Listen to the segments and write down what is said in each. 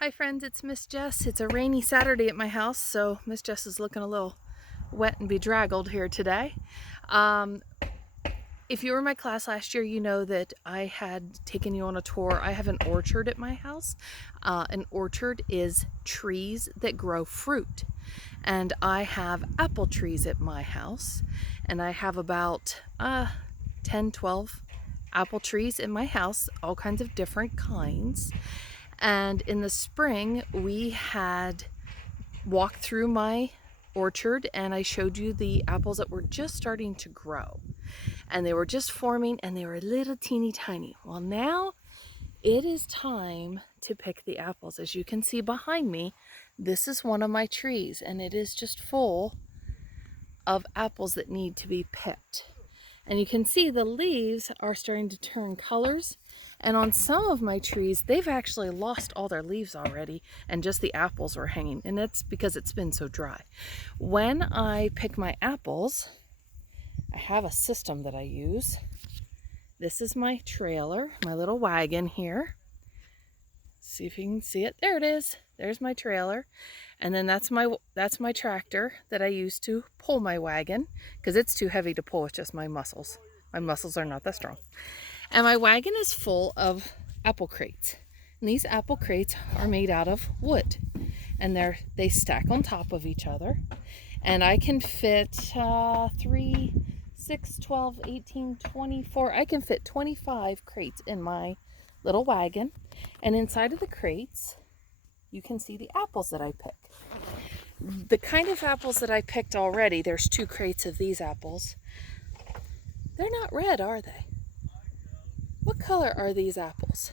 Hi friends, it's Miss Jess. It's a rainy Saturday at my house, so Miss Jess is looking a little wet and bedraggled here today. If you were in my class last year, you know that I had taken you on a tour. I have an orchard at my house. An orchard is trees that grow fruit. And I have apple trees at my house. And I have about 10, 12 apple trees in my house, all kinds of different kinds. And in the spring, we had walked through my orchard and I showed you the apples that were just starting to grow. And they were just forming and they were little teeny tiny. Well, now it is time to pick the apples. As you can see behind me, this is one of my trees and it is just full of apples that need to be picked. And you can see the leaves are starting to turn colors. And on some of my trees, they've actually lost all their leaves already and just the apples were hanging. And it's because it's been so dry. When I pick my apples, I have a system that I use. This is my trailer, my little wagon here. See if you can see it. There it is. There's my trailer. And then that's my tractor that I use to pull my wagon because it's too heavy to pull with just my muscles. My muscles are not that strong. And my wagon is full of apple crates. And these apple crates are made out of wood. And they stack on top of each other. And I can fit 3, 6, 12, 18, 24. I can fit 25 crates in my little wagon. And inside of the crates, you can see the apples that I pick. The kind of apples that I picked already, there's 2 crates of these apples. They're not red, are they? What color are these apples?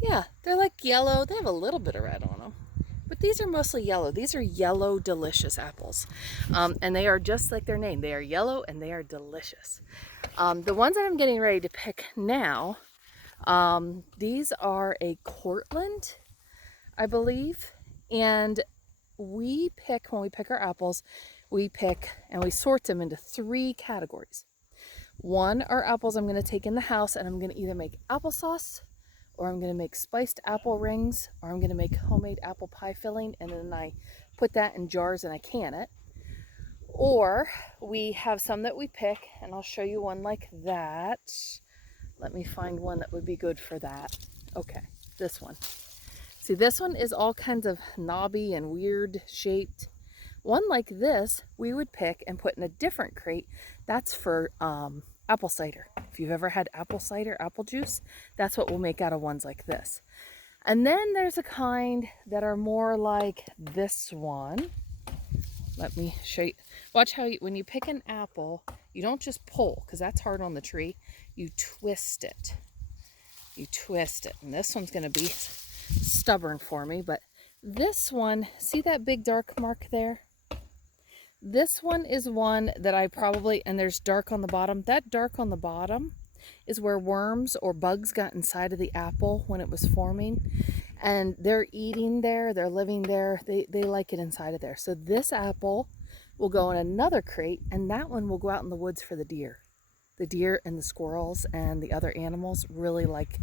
Yeah, they're like yellow. They have a little bit of red on them. But these are mostly yellow. These are yellow delicious apples. And they are just like their name. They are yellow and they are delicious. The ones that I'm getting ready to pick now, these are a Cortland, I believe. And when we pick our apples, we pick and we sort them into 3 categories. One are apples I'm going to take in the house and I'm going to either make applesauce, or I'm going to make spiced apple rings, or I'm going to make homemade apple pie filling and then I put that in jars and I can it. Or we have some that we pick, and I'll show you one like that. Let me find one that would be good for that. Okay, this one. See, this one is all kinds of knobby and weird shaped. One like this, we would pick and put in a different crate. That's for apple cider. If you've ever had apple cider, apple juice, that's what we'll make out of ones like this. And then there's a kind that are more like this one. Let me show you. Watch how when you pick an apple, you don't just pull, because that's hard on the tree. You twist it. You twist it. And this one's going to be stubborn for me, but this one, see that big dark mark there? This one is one that I probably, and there's dark on the bottom. That dark on the bottom is where worms or bugs got inside of the apple when it was forming. And they're eating there, they're living there, they like it inside of there. So this apple will go in another crate, and that one will go out in the woods for the deer. The deer and the squirrels and the other animals really like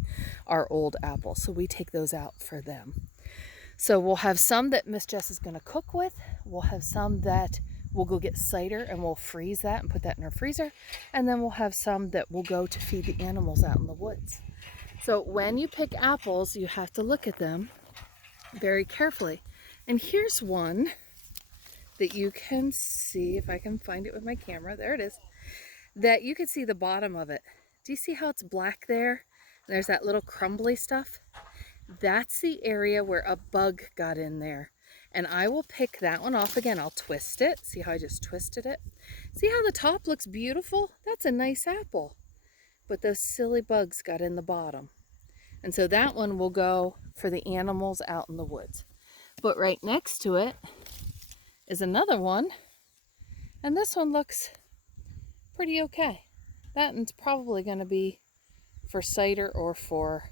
our old apples, so we take those out for them. So we'll have some that Miss Jess is going to cook with. We'll have some that we'll go get cider and we'll freeze that and put that in our freezer. And then we'll have some that will go to feed the animals out in the woods. So when you pick apples, you have to look at them very carefully. And here's one that you can see, if I can find it with my camera. There it is. That you can see the bottom of it. Do you see how it's black there? And there's that little crumbly stuff. That's the area where a bug got in there. And I will pick that one off again. I'll twist it. See how I just twisted it? See how the top looks beautiful? That's a nice apple. But those silly bugs got in the bottom. And so that one will go for the animals out in the woods. But right next to it is another one. And this one looks pretty okay. That one's probably going to be for cider or for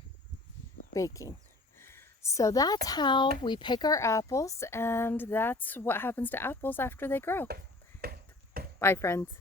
baking. So that's how we pick our apples, and that's what happens to apples after they grow. Bye, friends.